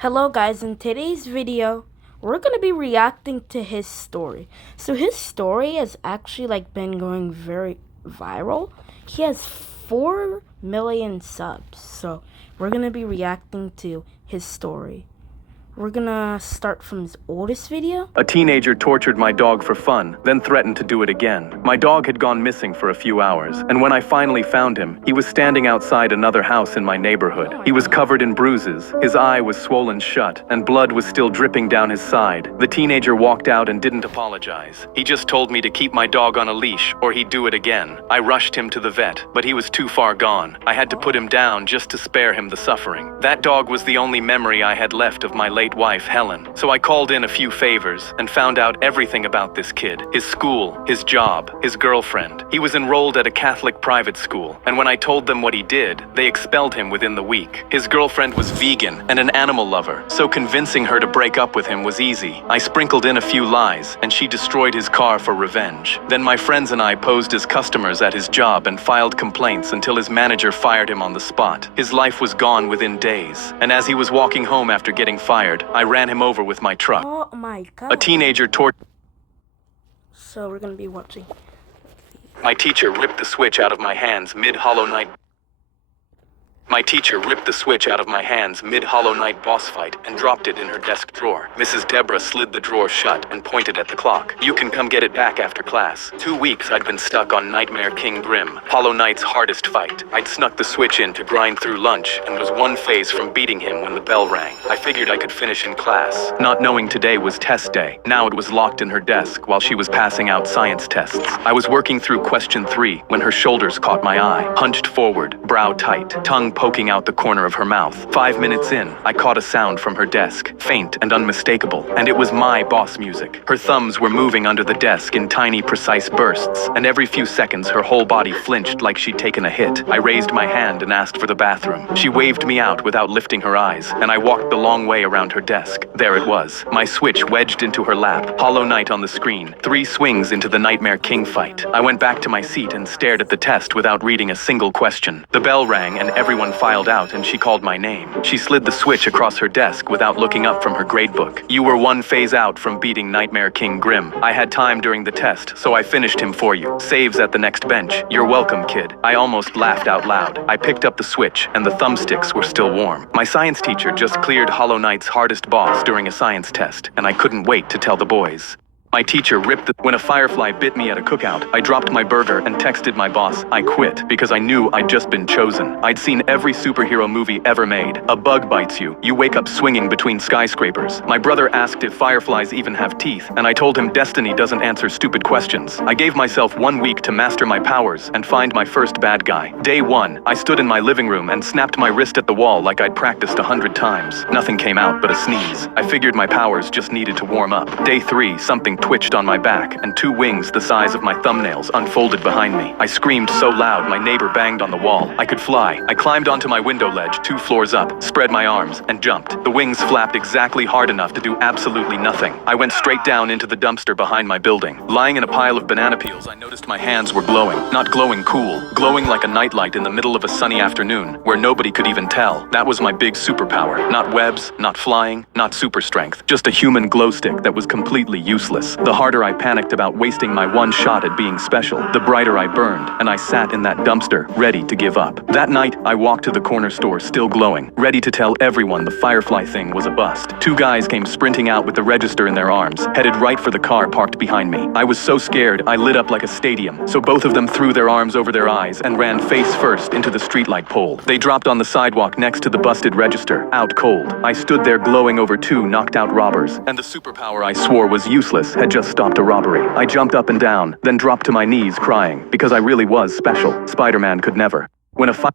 Hello guys, in today's video, we're going to be reacting to his story. So his story has actually been going very viral. He has 4 million subs. So we're going to be reacting to his story. We're gonna start from his oldest video. A teenager tortured my dog for fun, then threatened to do it again. My dog had gone missing for a few hours, and when I finally found him, he was standing outside another house in my neighborhood. He was covered in bruises, his eye was swollen shut, and blood was still dripping down his side. The teenager walked out and didn't apologize. He just told me to keep my dog on a leash, or he'd do it again. I rushed him to the vet, but he was too far gone. I had to put him down just to spare him the suffering. That dog was the only memory I had left of my late wife, Helen. So I called in a few favors and found out everything about this kid. His school, his job, his girlfriend. He was enrolled at a Catholic private school, and when I told them what he did, they expelled him within the week. His girlfriend was vegan and an animal lover, so convincing her to break up with him was easy. I sprinkled in a few lies, and she destroyed his car for revenge. Then my friends and I posed as customers at his job and filed complaints until his manager fired him on the spot. His life was gone within days, and as he was walking home after getting fired, I ran him over with my truck. Oh my god. A teenager So we're gonna be watching. My teacher ripped the switch out of my hands mid-Hollow Knight boss fight and dropped it in her desk drawer. Mrs. Deborah slid the drawer shut and pointed at the clock. You can come get it back after class. 2 weeks I'd been stuck on Nightmare King Grim, Hollow Knight's hardest fight. I'd snuck the switch in to grind through lunch and was one phase from beating him when the bell rang. I figured I could finish in class, not knowing today was test day. Now it was locked in her desk while she was passing out science tests. I was working through question 3 when her shoulders caught my eye. Hunched forward, brow tight, tongue poking out the corner of her mouth. 5 minutes in, I caught a sound from her desk, faint and unmistakable, and it was my boss music. Her thumbs were moving under the desk in tiny, precise bursts, and every few seconds her whole body flinched like she'd taken a hit. I raised my hand and asked for the bathroom. She waved me out without lifting her eyes, and I walked the long way around her desk. There it was, my switch wedged into her lap, Hollow Knight on the screen, 3 swings into the Nightmare King fight. I went back to my seat and stared at the test without reading a single question. The bell rang and everyone filed out and she called my name. She slid the switch across her desk without looking up from her gradebook. You were 1 phase out from beating Nightmare King Grim. I had time during the test, so I finished him for you. Saves at the next bench. You're welcome, kid. I almost laughed out loud. I picked up the switch and the thumbsticks were still warm. My science teacher just cleared Hollow Knight's hardest boss during a science test, and I couldn't wait to tell the boys. My teacher ripped when a firefly bit me at a cookout. I dropped my burger and texted my boss. I quit because I knew I'd just been chosen. I'd seen every superhero movie ever made. A bug bites you. You wake up swinging between skyscrapers. My brother asked if fireflies even have teeth, and I told him destiny doesn't answer stupid questions. I gave myself 1 week to master my powers and find my first bad guy. Day 1, I stood in my living room and snapped my wrist at the wall like I'd practiced 100 times. Nothing came out but a sneeze. I figured my powers just needed to warm up. Day 3, something twitched on my back, and 2 wings the size of my thumbnails unfolded behind me. I screamed so loud my neighbor banged on the wall. I could fly. I climbed onto my window ledge 2 floors up, spread my arms, and jumped. The wings flapped exactly hard enough to do absolutely nothing. I went straight down into the dumpster behind my building. Lying in a pile of banana peels, I noticed my hands were glowing. Not glowing cool, glowing like a nightlight in the middle of a sunny afternoon, where nobody could even tell. That was my big superpower. Not webs, not flying, not super strength. Just a human glow stick that was completely useless. The harder I panicked about wasting my 1 shot at being special, the brighter I burned, and I sat in that dumpster, ready to give up. That night, I walked to the corner store still glowing, ready to tell everyone the firefly thing was a bust. 2 guys came sprinting out with the register in their arms, headed right for the car parked behind me. I was so scared, I lit up like a stadium, so both of them threw their arms over their eyes and ran face first into the streetlight pole. They dropped on the sidewalk next to the busted register, out cold. I stood there glowing over 2 knocked out robbers, and the superpower I swore was useless had just stopped a robbery. I jumped up and down, then dropped to my knees crying, because I really was special. Spider-Man could never.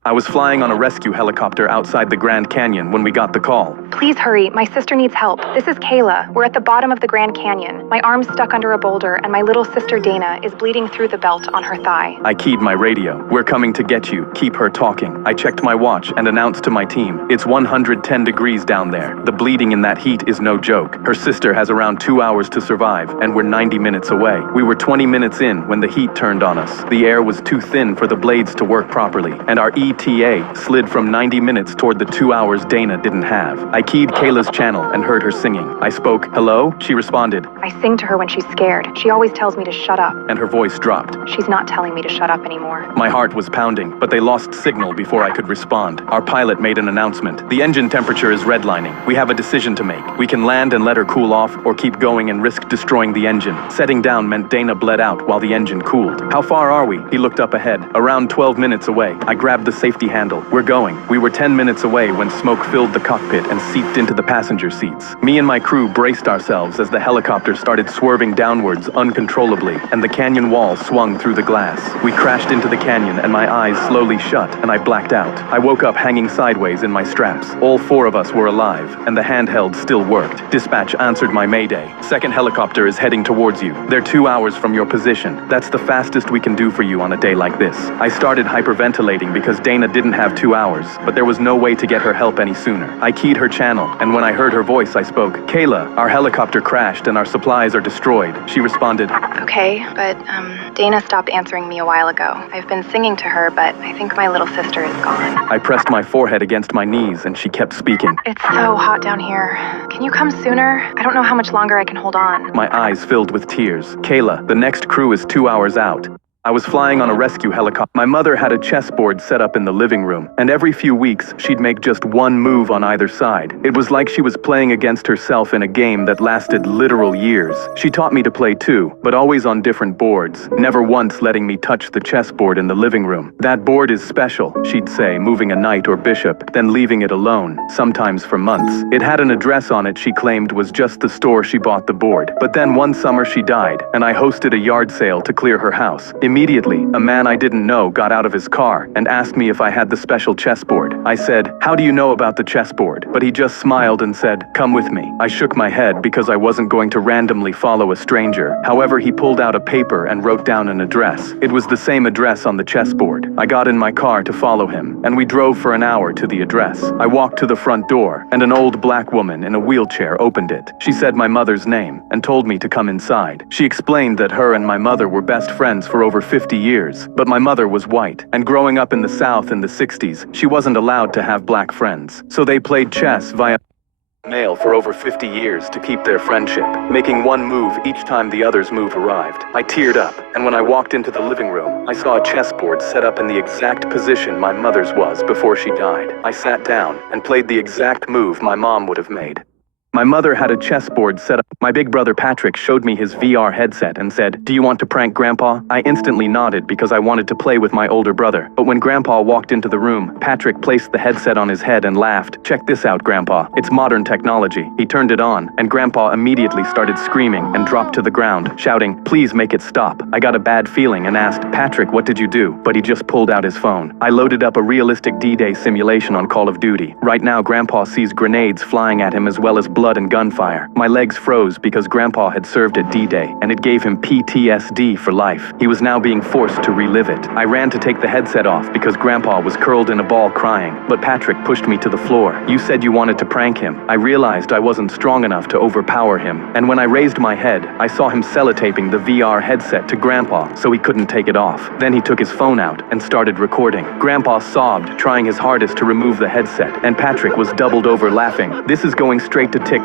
I was flying on a rescue helicopter outside the Grand Canyon when we got the call. Please hurry, my sister needs help. This is Kayla. We're at the bottom of the Grand Canyon. My arm's stuck under a boulder, and my little sister Dana is bleeding through the belt on her thigh. I keyed my radio. We're coming to get you. Keep her talking. I checked my watch and announced to my team, it's 110 degrees down there. The bleeding in that heat is no joke. Her sister has around 2 hours to survive, and we're 90 minutes away. We were 20 minutes in when the heat turned on us. The air was too thin for the blades to work properly. and our ETA slid from 90 minutes toward the 2 hours Dana didn't have. I keyed Kayla's channel and heard her singing. I spoke, "Hello?" She responded, I sing to her when she's scared. She always tells me to shut up. and her voice dropped. She's not telling me to shut up anymore. My heart was pounding, but they lost signal before I could respond. Our pilot made an announcement. "The engine temperature is redlining. We have a decision to make. We can land and let her cool off, or keep going and risk destroying the engine." Setting down meant Dana bled out while the engine cooled. "How far are we?" He looked up ahead. "Around 12 minutes away." I grabbed the safety handle. "We're going." We were 10 minutes away when smoke filled the cockpit and seeped into the passenger seats. Me and my crew braced ourselves as the helicopter started swerving downwards uncontrollably, and the canyon wall swung through the glass. We crashed into the canyon and my eyes slowly shut and I blacked out. I woke up hanging sideways in my straps. All 4 of us were alive, and the handheld still worked. Dispatch answered my mayday. "Second helicopter is heading towards you. They're 2 hours from your position. That's the fastest we can do for you on a day like this." I started hyperventilating because Dana didn't have 2 hours, but there was no way to get her help any sooner. I keyed her channel, and when I heard her voice, I spoke, "Kayla, our helicopter crashed and our supplies are destroyed." She responded, Okay, but, Dana stopped answering me a while ago. I've been singing to her, but I think my little sister is gone. I pressed my forehead against my knees and she kept speaking. It's so hot down here. Can you come sooner? I don't know how much longer I can hold on. My eyes filled with tears. "Kayla, the next crew is 2 hours out." I was flying on a rescue helicopter. My mother had a chessboard set up in the living room, and every few weeks she'd make just one move on either side. It was like she was playing against herself in a game that lasted literal years. She taught me to play too, but always on different boards, never once letting me touch the chessboard in the living room. "That board is special," she'd say, moving a knight or bishop, then leaving it alone, sometimes for months. It had an address on it she claimed was just the store she bought the board. But then one summer she died, and I hosted a yard sale to clear her house. Immediately, a man I didn't know got out of his car and asked me if I had the special chessboard. I said, "How do you know about the chessboard?" But he just smiled and said, "Come with me." I shook my head because I wasn't going to randomly follow a stranger. However, he pulled out a paper and wrote down an address. It was the same address on the chessboard. I got in my car to follow him, and we drove for an hour to the address. I walked to the front door, and an old black woman in a wheelchair opened it. She said my mother's name and told me to come inside. She explained that her and my mother were best friends for over 50 years, but my mother was white, and growing up in the South in the 60s, she wasn't allowed to have black friends. So they played chess via mail for over 50 years to keep their friendship, making one move each time the other's move arrived. I teared up, and when I walked into the living room, I saw a chessboard set up in the exact position my mother's was before she died. I sat down and played the exact move my mom would have made. My mother had a chessboard set up. My big brother Patrick showed me his VR headset and said, "Do you want to prank Grandpa?" I instantly nodded because I wanted to play with my older brother. But when Grandpa walked into the room, Patrick placed the headset on his head and laughed. "Check this out, Grandpa. It's modern technology." He turned it on, and Grandpa immediately started screaming and dropped to the ground, shouting, "Please make it stop." I got a bad feeling and asked, "Patrick, what did you do?" But he just pulled out his phone. I loaded up a realistic D-Day simulation on Call of Duty. Right now, Grandpa sees grenades flying at him as well as blood and gunfire. My legs froze because Grandpa had served at D-Day, and it gave him PTSD for life. He was now being forced to relive it. I ran to take the headset off because Grandpa was curled in a ball crying, but Patrick pushed me to the floor. "You said you wanted to prank him." I realized I wasn't strong enough to overpower him, and when I raised my head, I saw him sellotaping the VR headset to Grandpa so he couldn't take it off. Then he took his phone out and started recording. Grandpa sobbed, trying his hardest to remove the headset, and Patrick was doubled over laughing. "This is going straight to TikTok."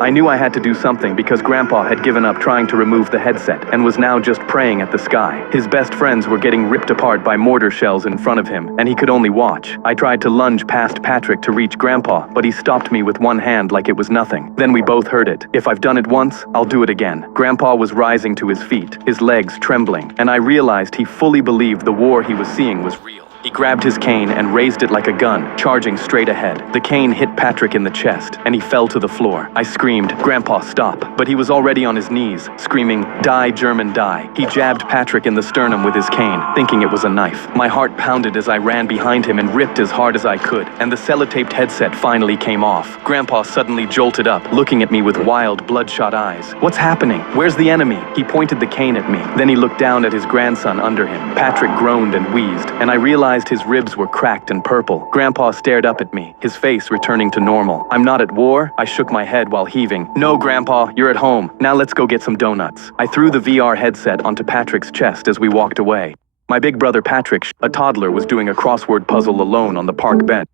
I knew I had to do something because Grandpa had given up trying to remove the headset and was now just praying at the sky. His best friends were getting ripped apart by mortar shells in front of him, and he could only watch. I tried to lunge past Patrick to reach Grandpa, but he stopped me with one hand like it was nothing. Then we both heard it. If I've done it once, I'll do it again. Grandpa was rising to his feet, his legs trembling, and I realized he fully believed the war he was seeing was real. He grabbed his cane and raised it like a gun, charging straight ahead. The cane hit Patrick in the chest, and he fell to the floor. I screamed, "Grandpa, stop!" But he was already on his knees, screaming, "Die, German, die!" He jabbed Patrick in the sternum with his cane, thinking it was a knife. My heart pounded as I ran behind him and ripped as hard as I could, and the sellotaped headset finally came off. Grandpa suddenly jolted up, looking at me with wild, bloodshot eyes. "What's happening? Where's the enemy?" He pointed the cane at me. Then he looked down at his grandson under him. Patrick groaned and wheezed, and I realized his ribs were cracked and purple. Grandpa stared up at me, his face returning to normal. "I'm not at war?" I shook my head while heaving. "No, Grandpa, you're at home. Now let's go get some donuts." I threw the VR headset onto Patrick's chest as we walked away. My big brother Patrick, a toddler, was doing a crossword puzzle alone on the park bench.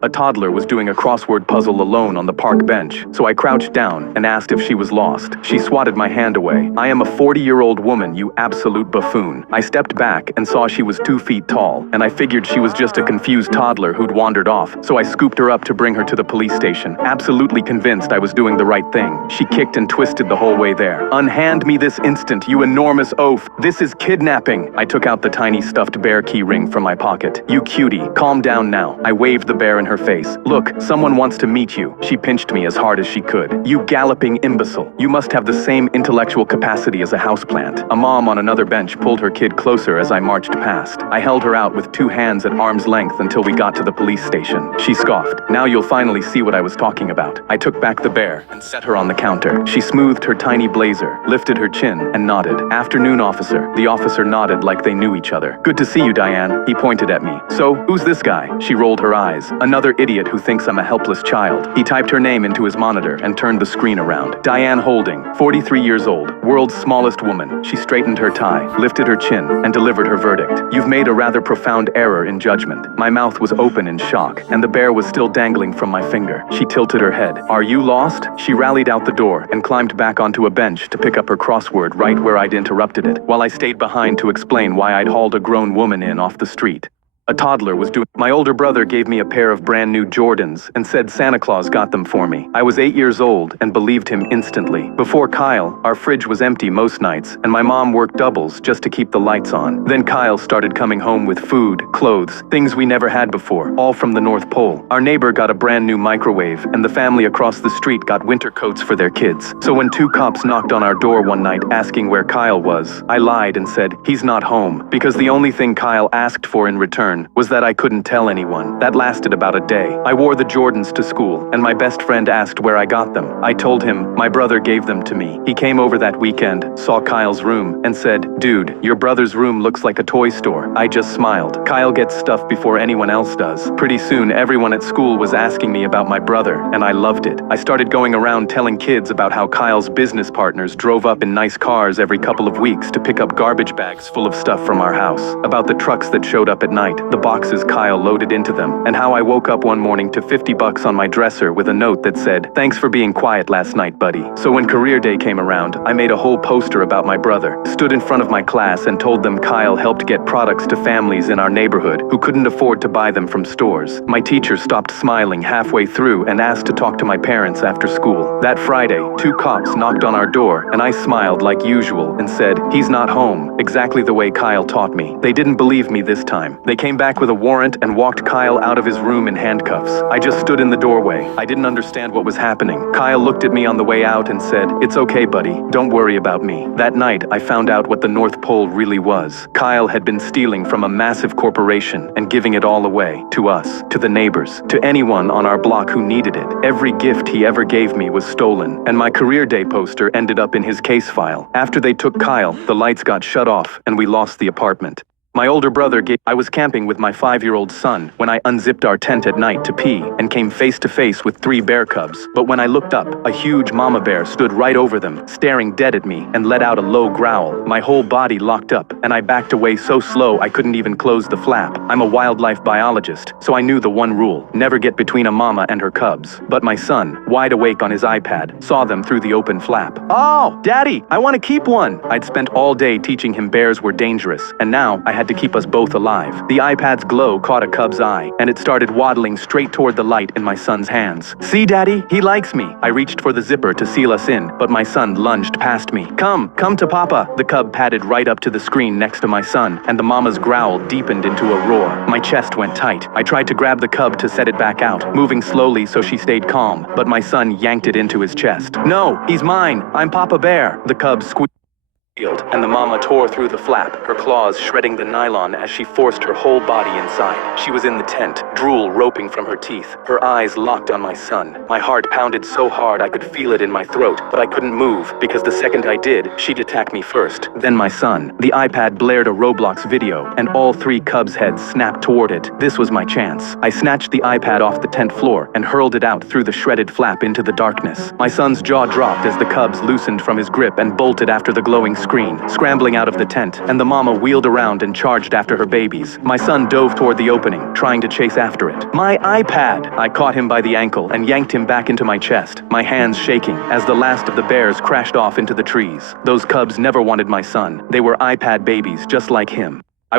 A toddler was doing a crossword puzzle alone on the park bench, so I crouched down and asked if she was lost. She swatted my hand away. I am a 40-year-old woman, you absolute buffoon. I stepped back and saw she was 2 feet tall, and I figured she was just a confused toddler who'd wandered off, so I scooped her up to bring her to the police station, absolutely convinced I was doing the right thing. She kicked and twisted the whole way there. Unhand me this instant, you enormous oaf. This is kidnapping. I took out the tiny stuffed bear key ring from my pocket. You cutie, calm down now. I waved the bear in her face. Look, someone wants to meet you. She pinched me as hard as she could. You galloping imbecile. You must have the same intellectual capacity as a houseplant. A mom on another bench pulled her kid closer as I marched past. I held her out with 2 hands at arm's length until we got to the police station. She scoffed. Now you'll finally see what I was talking about. I took back the bear and set her on the counter. She smoothed her tiny blazer, lifted her chin, and nodded. Afternoon, officer. The officer nodded like they knew each other. Good to see you, Diane. He pointed at me. So, who's this guy? She rolled her eyes. Another idiot who thinks I'm a helpless child. He typed her name into his monitor and turned the screen around. Diane Holding, 43 years old, world's smallest woman. She straightened her tie, lifted her chin, and delivered her verdict. You've made a rather profound error in judgment. My mouth was open in shock, and the bear was still dangling from my finger. She tilted her head. Are you lost? She rallied out the door and climbed back onto a bench to pick up her crossword right where I'd interrupted it, while I stayed behind to explain why I'd hauled a grown woman in off the street. A toddler was doing. My older brother gave me a pair of brand new Jordans and said Santa Claus got them for me. I was 8 years old and believed him instantly. Before Kyle, our fridge was empty most nights, and my mom worked doubles just to keep the lights on. Then Kyle started coming home with food, clothes, things we never had before, all from the North Pole. Our neighbor got a brand new microwave, and the family across the street got winter coats for their kids. So when 2 cops knocked on our door one night asking where Kyle was, I lied and said, he's not home, because the only thing Kyle asked for in return was that I couldn't tell anyone. That lasted about a day. I wore the Jordans to school, and my best friend asked where I got them. I told him my brother gave them to me. He came over that weekend, saw Kyle's room, and said, dude, your brother's room looks like a toy store. I just smiled. Kyle gets stuff before anyone else does. Pretty soon, everyone at school was asking me about my brother, and I loved it. I started going around telling kids about how Kyle's business partners drove up in nice cars every couple of weeks to pick up garbage bags full of stuff from our house, about the trucks that showed up at night, the boxes Kyle loaded into them, and how I woke up one morning to $50 on my dresser with a note that said, thanks for being quiet last night, buddy. So when career day came around, I made a whole poster about my brother, stood in front of my class and told them Kyle helped get products to families in our neighborhood who couldn't afford to buy them from stores. My teacher stopped smiling halfway through and asked to talk to my parents after school. That Friday, 2 cops knocked on our door, and I smiled like usual and said, he's not home, exactly the way Kyle taught me. They didn't believe me this time. They came back with a warrant and walked Kyle out of his room in handcuffs. I just stood in the doorway. I didn't understand what was happening. Kyle looked at me on the way out and said, it's okay, buddy. Don't worry about me. That night, I found out what the North Pole really was. Kyle had been stealing from a massive corporation and giving it all away to us, to the neighbors, to anyone on our block who needed it. Every gift he ever gave me was stolen, and my career day poster ended up in his case file. After they took Kyle, the lights got shut off and we lost the apartment. My older brother I was camping with my 5-year-old son when I unzipped our tent at night to pee and came face to face with 3 bear cubs. But when I looked up, a huge mama bear stood right over them, staring dead at me, and let out a low growl. My whole body locked up, and I backed away so slow I couldn't even close the flap. I'm a wildlife biologist, so I knew the one rule: never get between a mama and her cubs. But my son, wide awake on his iPad, saw them through the open flap. Oh, Daddy, I want to keep one! I'd spent all day teaching him bears were dangerous, and now I had to keep us both alive. The iPad's glow caught a cub's eye, and it started waddling straight toward the light in my son's hands. See, Daddy? He likes me. I reached for the zipper to seal us in, but my son lunged past me. Come to Papa. The cub padded right up to the screen next to my son, and the mama's growl deepened into a roar. My chest went tight. I tried to grab the cub to set it back out, moving slowly so she stayed calm, but my son yanked it into his chest. No, he's mine. I'm Papa Bear. The cub squeaked, and the mama tore through the flap, her claws shredding the nylon as she forced her whole body inside. She was in the tent, drool roping from her teeth, her eyes locked on my son. My heart pounded so hard I could feel it in my throat, but I couldn't move because the second I did, she'd attack me first, then my son. The iPad blared a Roblox video, and all 3 cubs' heads snapped toward it. This was my chance. I snatched the iPad off the tent floor and hurled it out through the shredded flap into the darkness. My son's jaw dropped as the cubs loosened from his grip and bolted after the glowing screen, scrambling out of the tent, and the mama wheeled around and charged after her babies. My son dove toward the opening, trying to chase after it. "My iPad!" I caught him by the ankle and yanked him back into my chest, my hands shaking as the last of the bears crashed off into the trees. Those cubs never wanted my son. They were iPad babies just like him. I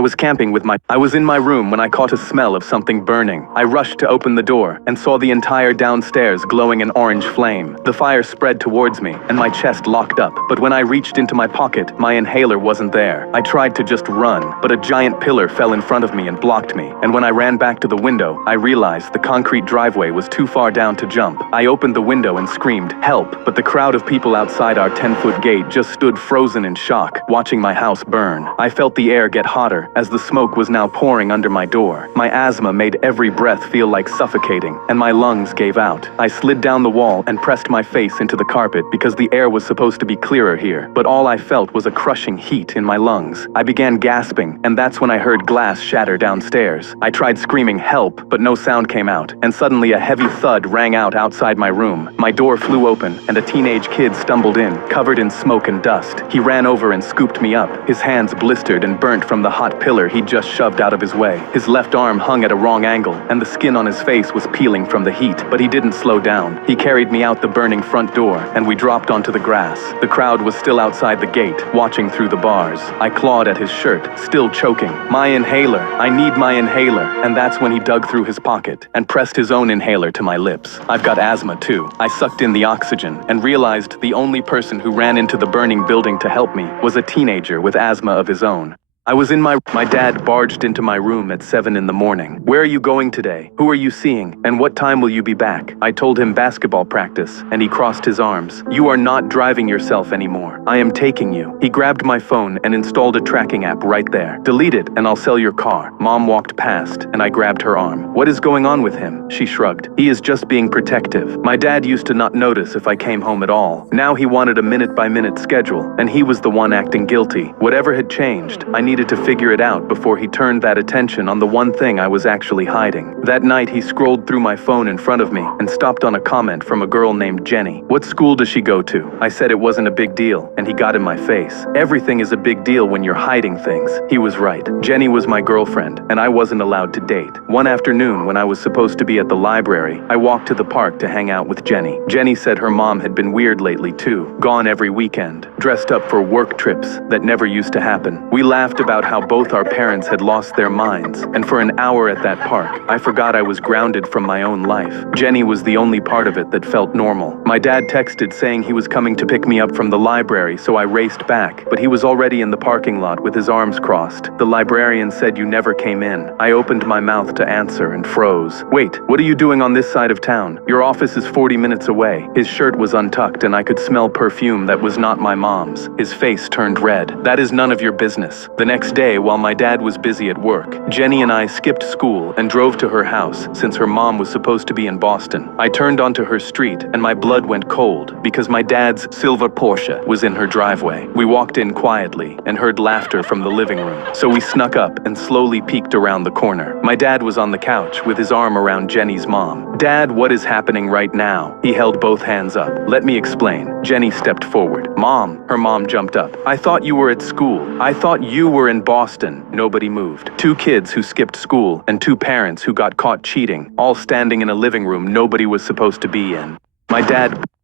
was in my room when I caught a smell of something burning. I rushed to open the door and saw the entire downstairs glowing an orange flame. The fire spread towards me and my chest locked up, but when I reached into my pocket, my inhaler wasn't there. I tried to just run, but a giant pillar fell in front of me and blocked me. And when I ran back to the window, I realized the concrete driveway was too far down to jump. I opened the window and screamed, "Help!" But the crowd of people outside our 10-foot gate just stood frozen in shock, watching my house burn. I felt the air get hotter as the smoke was now pouring under my door. My asthma made every breath feel like suffocating, and my lungs gave out. I slid down the wall and pressed my face into the carpet because the air was supposed to be clearer here, but all I felt was a crushing heat in my lungs. I began gasping, and that's when I heard glass shatter downstairs. I tried screaming help, but no sound came out, and suddenly a heavy thud rang out outside my room. My door flew open, and a teenage kid stumbled in, covered in smoke and dust. He ran over and scooped me up, his hands blistered and burnt from the hot pillar he'd just shoved out of his way. His left arm hung at a wrong angle, and the skin on his face was peeling from the heat, but he didn't slow down. He carried me out the burning front door, and we dropped onto the grass. The crowd was still outside the gate, watching through the bars. I clawed at his shirt, still choking. "My inhaler! I need my inhaler!" And that's when he dug through his pocket and pressed his own inhaler to my lips. I've got asthma too. I sucked in the oxygen and realized the only person who ran into the burning building to help me was a teenager with asthma of his own. I was in my dad barged into my room at 7 in the morning. "Where are you going today? Who are you seeing? And what time will you be back?" I told him basketball practice, and he crossed his arms. "You are not driving yourself anymore. I am taking you." He grabbed my phone and installed a tracking app right there. "Delete it and I'll sell your car." Mom walked past, and I grabbed her arm. "What is going on with him?" She shrugged. "He is just being protective. My dad used to not notice if I came home at all. Now he wanted a minute-by-minute schedule, and he was the one acting guilty. Whatever had changed, I needed to figure it out before he turned that attention on the one thing I was actually hiding. That night he scrolled through my phone in front of me and stopped on a comment from a girl named Jenny. "What school does she go to?" I said it wasn't a big deal, and he got in my face. "Everything is a big deal when you're hiding things." He was right. Jenny was my girlfriend, and I wasn't allowed to date. One afternoon when I was supposed to be at the library, I walked to the park to hang out with Jenny. Jenny said her mom had been weird lately too, gone every weekend, dressed up for work trips that never used to happen. We laughed about how both our parents had lost their minds, and for an hour at that park, I forgot I was grounded from my own life. Jenny was the only part of it that felt normal. My dad texted saying he was coming to pick me up from the library, so I raced back, but he was already in the parking lot with his arms crossed. The librarian said you never came in. I opened my mouth to answer and froze. "Wait, what are you doing on this side of town? Your office is 40 minutes away." His shirt was untucked and I could smell perfume that was not my mom's. His face turned red. "That is none of your business." The next day, while my dad was busy at work, Jenny and I skipped school and drove to her house since her mom was supposed to be in Boston. I turned onto her street and my blood went cold because my dad's silver Porsche was in her driveway. We walked in quietly and heard laughter from the living room, so we snuck up and slowly peeked around the corner. My dad was on the couch with his arm around Jenny's mom. "Dad, what is happening right now?" He held both hands up. "Let me explain." Jenny stepped forward. "Mom," her mom jumped up. "I thought you were at school. I thought you were in Boston." Nobody moved. 2 kids who skipped school and 2 parents who got caught cheating, all standing in a living room nobody was supposed to be in.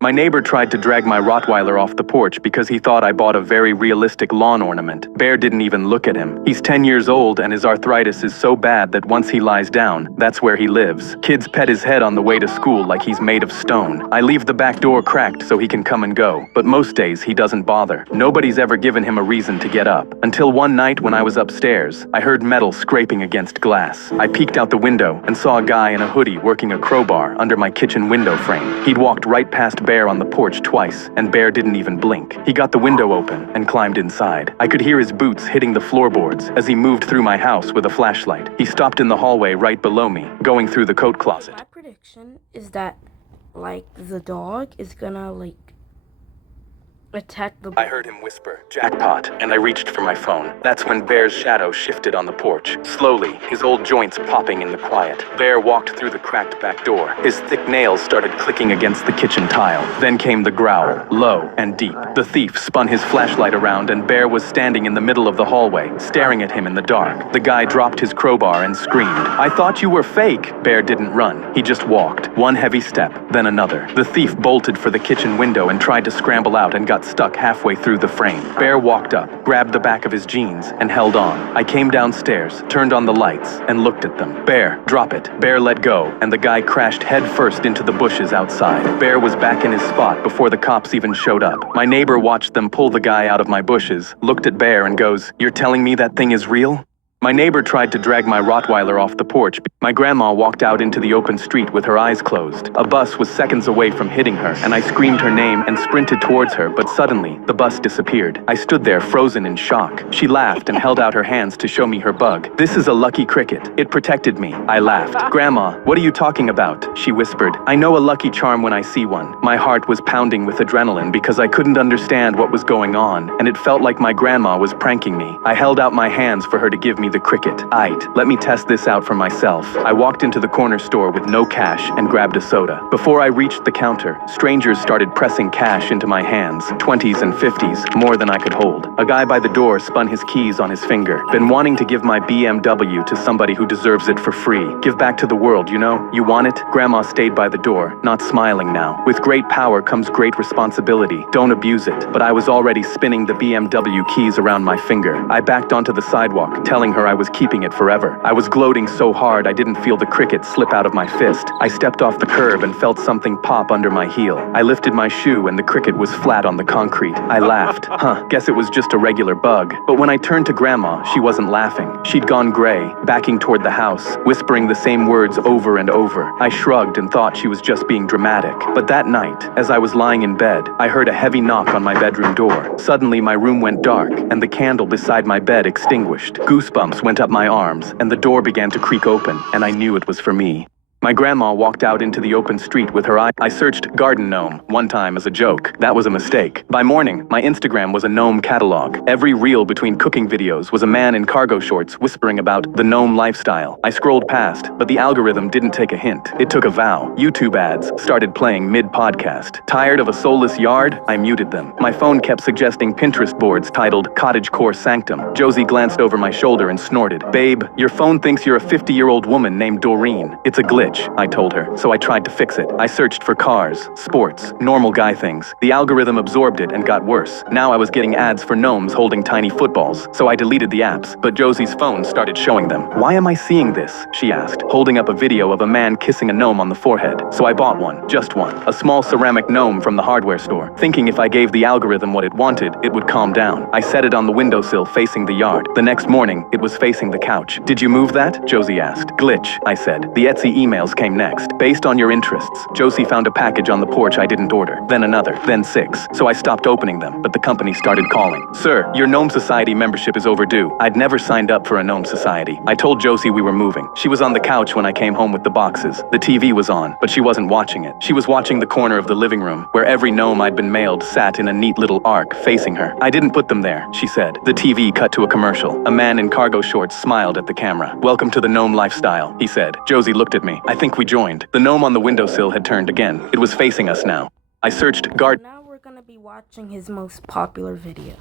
My neighbor tried to drag my Rottweiler off the porch because he thought I bought a very realistic lawn ornament. Bear didn't even look at him. He's 10 years old and his arthritis is so bad that once he lies down, that's where he lives. Kids pet his head on the way to school like he's made of stone. I leave the back door cracked so he can come and go, but most days he doesn't bother. Nobody's ever given him a reason to get up. Until one night when I was upstairs, I heard metal scraping against glass. I peeked out the window and saw a guy in a hoodie working a crowbar under my kitchen window frame. He'd walked right past Bear on the porch twice, and Bear didn't even blink. He got the window open and climbed inside. I could hear his boots hitting the floorboards as he moved through my house with a flashlight. He stopped in the hallway right below me, going through the coat closet. My prediction is that, like, the dog is gonna, like, attack the I heard him whisper, "Jackpot," and I reached for my phone. That's when Bear's shadow shifted on the porch. Slowly, his old joints popping in the quiet. Bear walked through the cracked back door. His thick nails started clicking against the kitchen tile. Then came the growl, low and deep. The thief spun his flashlight around and Bear was standing in the middle of the hallway, staring at him in the dark. The guy dropped his crowbar and screamed, "I thought you were fake!" Bear didn't run. He just walked. One heavy step, then another. The thief bolted for the kitchen window and tried to scramble out and got stuck halfway through the frame. Bear walked up, grabbed the back of his jeans, and held on. I came downstairs, turned on the lights, and looked at them. "Bear, drop it." Bear let go, and the guy crashed headfirst into the bushes outside. Bear was back in his spot before the cops even showed up. My neighbor watched them pull the guy out of my bushes, looked at Bear and goes, "You're telling me that thing is real?" My neighbor tried to drag my Rottweiler off the porch. My grandma walked out into the open street with her eyes closed. A bus was seconds away from hitting her, and I screamed her name and sprinted towards her, but suddenly, the bus disappeared. I stood there frozen in shock. She laughed and held out her hands to show me her bug. "This is a lucky cricket. It protected me." I laughed. "Grandma, what are you talking about?" She whispered. "I know a lucky charm when I see one." My heart was pounding with adrenaline because I couldn't understand what was going on, and it felt like my grandma was pranking me. I held out my hands for her to give me the cricket. "Aight, let me test this out for myself." I walked into the corner store with no cash and grabbed a soda. Before I reached the counter, strangers started pressing cash into my hands, 20s and 50s, more than I could hold. A guy by the door spun his keys on his finger. "Been wanting to give my BMW to somebody who deserves it for free. Give back to the world, you know? You want it?" Grandma stayed by the door, not smiling now. "With great power comes great responsibility. Don't abuse it." But I was already spinning the BMW keys around my finger. I backed onto the sidewalk, telling her I was keeping it forever. I was gloating so hard I didn't feel the cricket slip out of my fist. I stepped off the curb and felt something pop under my heel. I lifted my shoe and the cricket was flat on the concrete. I laughed. Guess it was just a regular bug. But when I turned to Grandma, she wasn't laughing. She'd gone gray, backing toward the house, whispering the same words over and over. I shrugged and thought she was just being dramatic. But that night, as I was lying in bed, I heard a heavy knock on my bedroom door. Suddenly my room went dark and the candle beside my bed extinguished. Goosebumps went up my arms, and the door began to creak open, and I knew it was for me. My grandma walked out into the open street with her eye. I searched garden gnome one time as a joke. That was a mistake. By morning, my Instagram was a gnome catalog. Every reel between cooking videos was a man in cargo shorts whispering about the gnome lifestyle. I scrolled past, but the algorithm didn't take a hint. It took a vow. YouTube ads started playing mid-podcast. Tired of a soulless yard? I muted them. My phone kept suggesting Pinterest boards titled Cottagecore Sanctum. Josie glanced over my shoulder and snorted. "Babe, your phone thinks you're a 50-year-old woman named Doreen. It's a glitch," I told her, so I tried to fix it. I searched for cars, sports, normal guy things. The algorithm absorbed it and got worse. Now I was getting ads for gnomes holding tiny footballs, so I deleted the apps, but Josie's phone started showing them. "Why am I seeing this?" she asked, holding up a video of a man kissing a gnome on the forehead. So I bought one, just one, a small ceramic gnome from the hardware store, thinking if I gave the algorithm what it wanted, it would calm down. I set it on the windowsill facing the yard. The next morning, it was facing the couch. "Did you move that?" Josie asked. "Glitch," I said. The Etsy emails came next. "Based on your interests." Josie found a package on the porch I didn't order, then another, then 6. So I stopped opening them, but the company started calling. "Sir, your Gnome Society membership is overdue." I'd never signed up for a Gnome Society. I told Josie we were moving. She was on the couch when I came home with the boxes. The TV was on, but she wasn't watching it. She was watching the corner of the living room, where every gnome I'd been mailed sat in a neat little arc facing her. "I didn't put them there," she said. The TV cut to a commercial. A man in cargo shorts smiled at the camera. "Welcome to the gnome lifestyle," he said. Josie looked at me. I think we joined. The gnome on the windowsill had turned again. It was facing us now. I searched garden. Now we're gonna be watching his most popular video.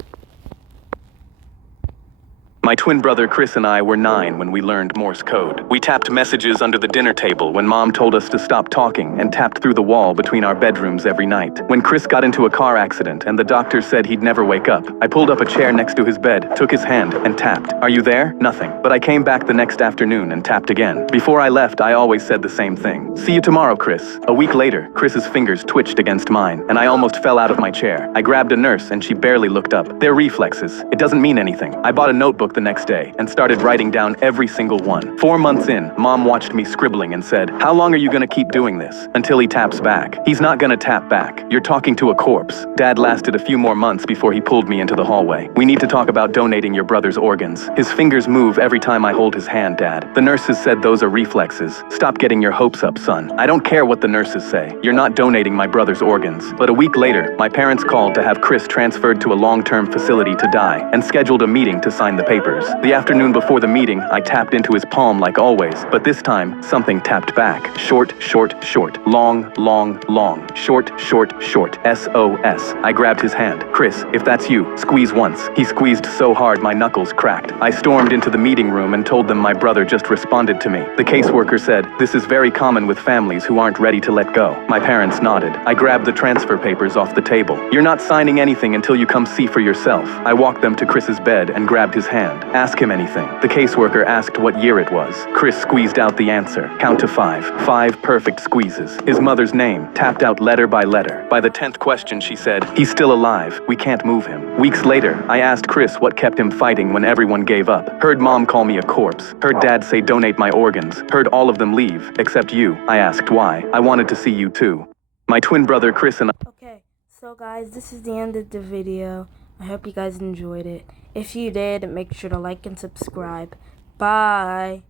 My twin brother Chris and I were 9 when we learned Morse code. We tapped messages under the dinner table when Mom told us to stop talking and tapped through the wall between our bedrooms every night. When Chris got into a car accident and the doctor said he'd never wake up, I pulled up a chair next to his bed, took his hand, and tapped. "Are you there?" Nothing. But I came back the next afternoon and tapped again. Before I left, I always said the same thing. "See you tomorrow, Chris." A week later, Chris's fingers twitched against mine, and I almost fell out of my chair. I grabbed a nurse and she barely looked up. They're reflexes. It doesn't mean anything. I bought a notebook notebook the next day and started writing down every single one. 4 months in, Mom watched me scribbling and said, "How long are you gonna keep doing this? Until he taps back." "He's not gonna tap back. You're talking to a corpse." Dad lasted a few more months before he pulled me into the hallway. "We need to talk about donating your brother's organs. His fingers move every time I hold his hand, Dad. The nurses said those are reflexes. Stop getting your hopes up, son. I don't care what the nurses say. You're not donating my brother's organs." But a week later, my parents called to have Chris transferred to a long-term facility to die and scheduled a meeting to sign the papers. The afternoon before the meeting, I tapped into his palm like always, but this time, something tapped back. Short, short, short. Long, long, long. Short, short, short. SOS. I grabbed his hand. "Chris, if that's you, squeeze once." He squeezed so hard my knuckles cracked. I stormed into the meeting room and told them my brother just responded to me. The caseworker said, "This is very common with families who aren't ready to let go." My parents nodded. I grabbed the transfer papers off the table. "You're not signing anything until you come see for yourself." I walked them to Chris's bed and grabbed his hand. "Ask him anything." The caseworker asked what year it was. Chris squeezed out the answer. Count to 5. 5 perfect squeezes. His mother's name, tapped out letter by letter. By the 10th question, she said, "He's still alive. We can't move him." Weeks later, I asked Chris what kept him fighting when everyone gave up. Heard Mom call me a corpse. Heard Dad say donate my organs. Heard all of them leave, except you. I asked why. I wanted to see you too. My twin brother Chris and I... Okay, so guys, this is the end of the video. I hope you guys enjoyed it. If you did, make sure to like and subscribe. Bye.